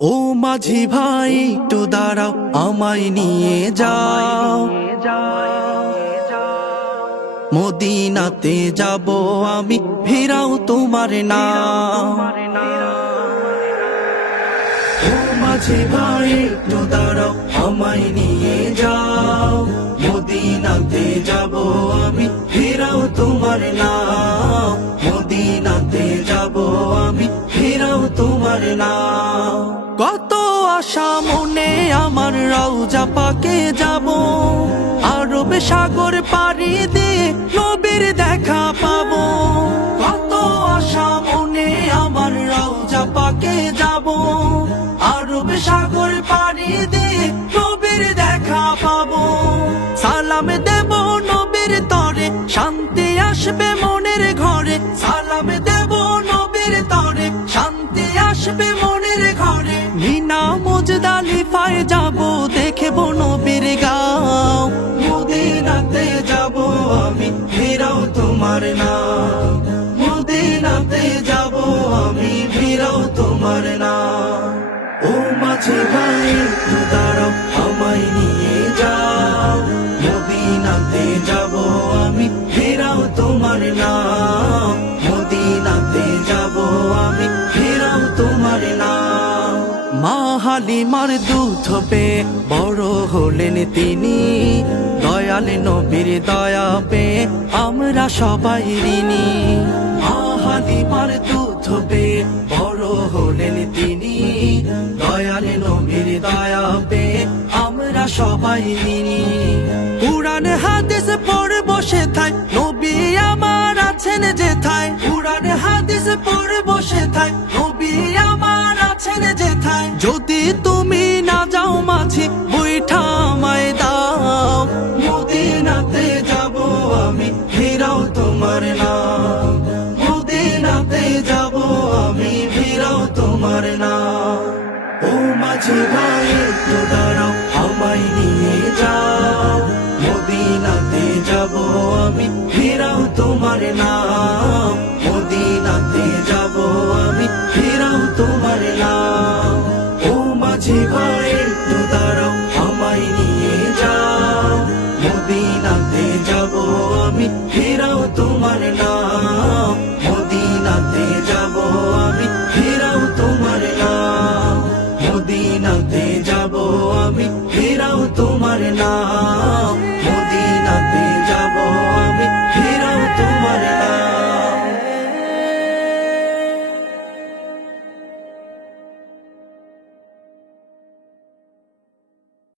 ও মাঝি ভাই একটু দাঁড়াও, আমায় নিয়ে যাও, মদিনাতে যাব আমি, ফিরাও তোমার নাম। ও মাঝি ভাই একটু দাঁড়াও, আমায় নিয়ে যাও, মদিনাতে যাব আমি, ফিরাও তোমার নাম। মদিনাতে যাব আমি, ফিরাও তোমার নাম। কত আশা মনে আমার, রওজা পাকে যাব, আরব সাগর পাড়ি দিয়ে নবীর দেখা পাবো। কত আশা মনে আমার, রওজা পাকে যাব, আরব সাগর পাড়ি দিয়ে নবীর দেখা পাবো। সালাম দেব নবীর তরে, শান্তি আসবে মনের ঘরে। সালাম দেব নবীর তরে, শান্তি আসবে মনের ঘরে। মিনা মুজদালিফায় যাব, দেখব নবীর গাঁও। মদিনাতে যাব আমি, ফিরাও তোমার নাম। মদিনাতে যাব আমি, ফিরাও তোমার নাম। ও মাঝি ভাই একটু দাঁড়াও, আমায় নিয়ে যাও, মদিনাতে যাব আমি, ফিরাও তোমার নাম। মদিনাতে যাব আমি, ফিরাও তোমার নাম। মা হালিমার দুধ পেয়ে বড় হলেন তিনি, দয়াল নবীর দয়া পেয়ে আমরা সবাই ঋণী। মা হালিমার দুধ পেয়ে বড় হলেন তিনি, দয়াল নবীর দয়া পেয়ে আমরা সবাই ঋণী। কুরআন হাদিস পড়ে বসে থাই, নবী আমার আছেন যেথায়। কুরআন হাদিস পড়ে বসে থাই, নবী আমার আছেন যেথায়। যদি তুমি না যাও মাঝি, বইঠা আমায় দাও, মদিনাতে যাব আমি, ফিরাও তোমার নাম। মদিনাতে যাব আমি, ফিরাও তোমার নাম। ও মাঝি ভাই একটু দাঁড়াও, আমায় নিয়ে যাও, মদিনাতে যাব আমি, ফিরাও তোমার নাম। মদিনাতে যাব আমি, ফিরাও তোমার নাম। ও মাঝি ভাই একটু দাঁড়াও, আমায় নিয়ে যাও, মদিনাতে যাব আমি, ফিরাও তোমার নাম। মদিনাতে যাব আমি, ফিরাও তোমার নাম। মদিনাতে যাব আমি, ফিরাও তোমার নাম।